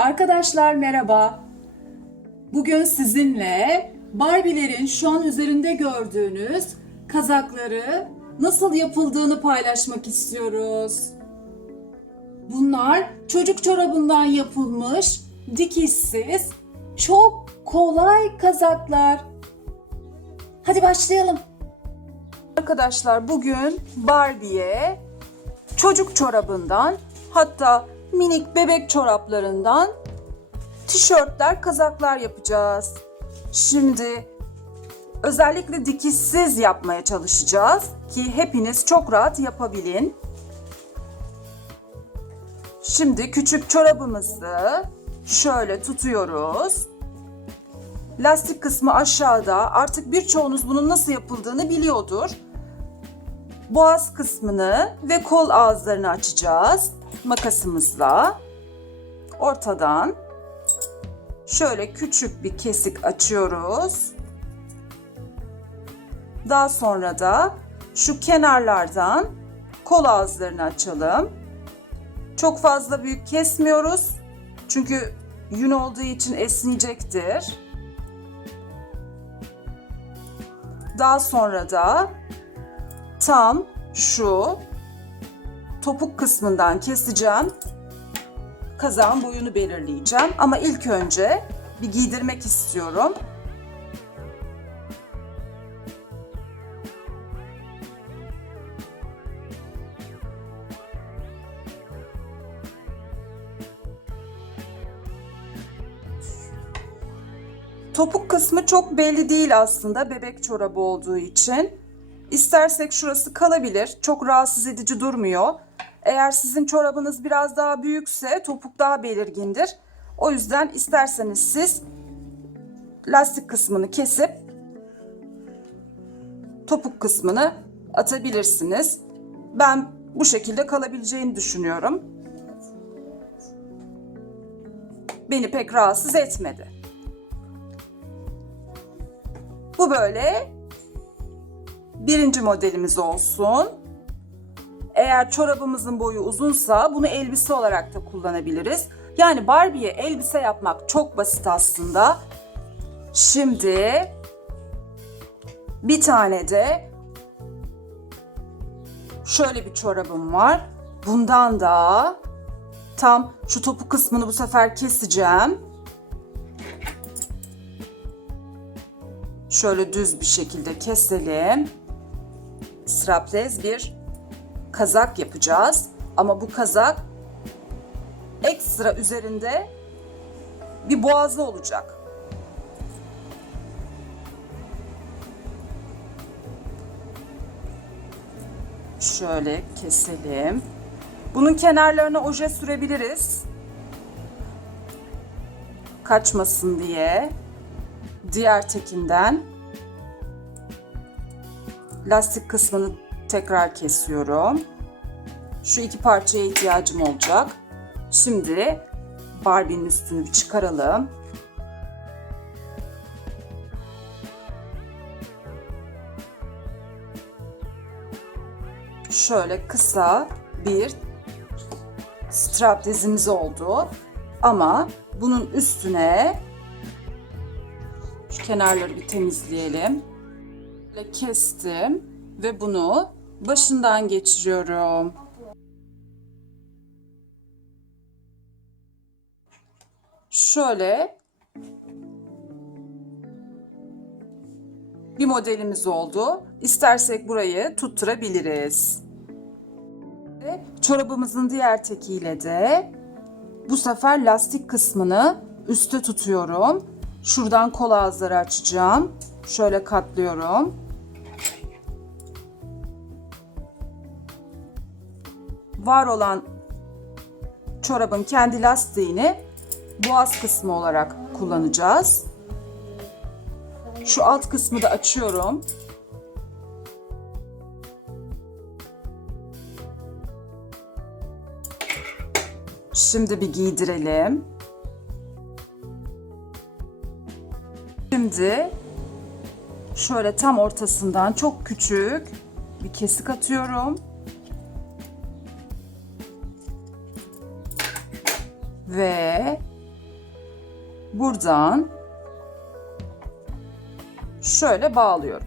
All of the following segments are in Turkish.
Arkadaşlar merhaba. Bugün sizinle Barbie'lerin şu an üzerinde gördüğünüz kazakları nasıl yapıldığını paylaşmak istiyoruz. Bunlar çocuk çorabından yapılmış, dikişsiz, çok kolay kazaklar. Hadi başlayalım. Arkadaşlar bugün Barbie'ye çocuk çorabından hatta minik bebek çoraplarından tişörtler, kazaklar yapacağız. Şimdi özellikle dikişsiz yapmaya çalışacağız ki hepiniz çok rahat yapabilin. Şimdi küçük çorabımızı şöyle tutuyoruz. Lastik kısmı aşağıda. Artık birçoğunuz bunun nasıl yapıldığını biliyordur. Boğaz kısmını ve kol ağızlarını açacağız makasımızla. Ortadan şöyle küçük bir kesik açıyoruz. Daha sonra da şu kenarlardan kol ağızlarını açalım. Çok fazla büyük kesmiyoruz. Çünkü yün olduğu için esneyecektir. Daha sonra da tam şu topuk kısmından keseceğim. Kazağın boyunu belirleyeceğim. Ama ilk önce bir giydirmek istiyorum. Topuk kısmı çok belli değil aslında bebek çorabı olduğu için. İstersek şurası kalabilir. Çok rahatsız edici durmuyor. Eğer sizin çorabınız biraz daha büyükse topuk daha belirgindir. O yüzden isterseniz siz lastik kısmını kesip topuk kısmını atabilirsiniz. Ben bu şekilde kalabileceğini düşünüyorum. Beni pek rahatsız etmedi. Bu böyle birinci modelimiz olsun. Eğer çorabımızın boyu uzunsa bunu elbise olarak da kullanabiliriz. Yani Barbie'ye elbise yapmak çok basit aslında. Şimdi bir tane de şöyle bir çorabım var. Bundan da tam şu topu kısmını bu sefer keseceğim. Şöyle düz bir şekilde keselim. Strapless bir kazak yapacağız. Ama bu kazak ekstra üzerinde bir boğazı olacak. Şöyle keselim. Bunun kenarlarına oje sürebiliriz. Kaçmasın diye. Diğer tekinden lastik kısmını tekrar kesiyorum. Şu iki parçaya ihtiyacım olacak. Şimdi Barbie'nin üstünü bir çıkaralım. Şöyle kısa bir strap dizimiz oldu. Ama bunun üstüne şu kenarları bir temizleyelim. Böyle kestim ve bunu başından geçiriyorum. Şöyle bir modelimiz oldu. İstersek burayı tutturabiliriz. Ve Çorabımızın diğer tekiyle de bu sefer lastik kısmını üste tutuyorum. Şuradan kol ağızları açacağım. Şöyle katlıyorum. Var olan çorabın kendi lastiğini boğaz kısmı olarak kullanacağız. Şu alt kısmı da açıyorum. Şimdi bir giydirelim. Şimdi şöyle tam ortasından çok küçük bir kesik atıyorum. Ve buradan şöyle bağlıyorum.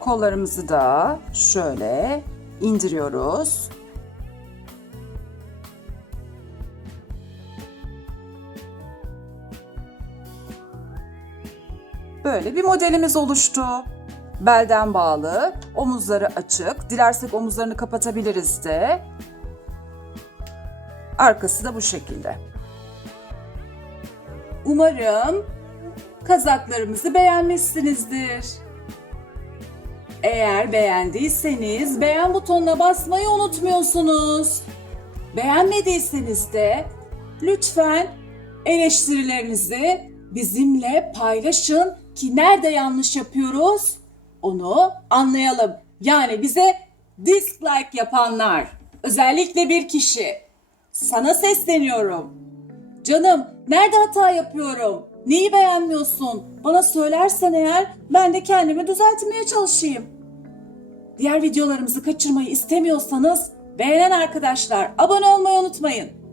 Kollarımızı da şöyle indiriyoruz. Böyle bir modelimiz oluştu. Belden bağlı, omuzları açık. Dilersek omuzlarını kapatabiliriz de. Arkası da bu şekilde. Umarım kazaklarımızı beğenmişsinizdir. Eğer beğendiyseniz beğen butonuna basmayı unutmuyorsunuz. Beğenmediyseniz de lütfen eleştirilerinizi bizimle paylaşın ki nerede yanlış yapıyoruz onu anlayalım. Yani bize dislike yapanlar, özellikle bir kişi. Sana sesleniyorum. Canım, nerede hata yapıyorum? Neyi beğenmiyorsun? Bana söylersen eğer ben de kendimi düzeltmeye çalışayım. Diğer videolarımızı kaçırmayı istemiyorsanız beğenen arkadaşlar abone olmayı unutmayın.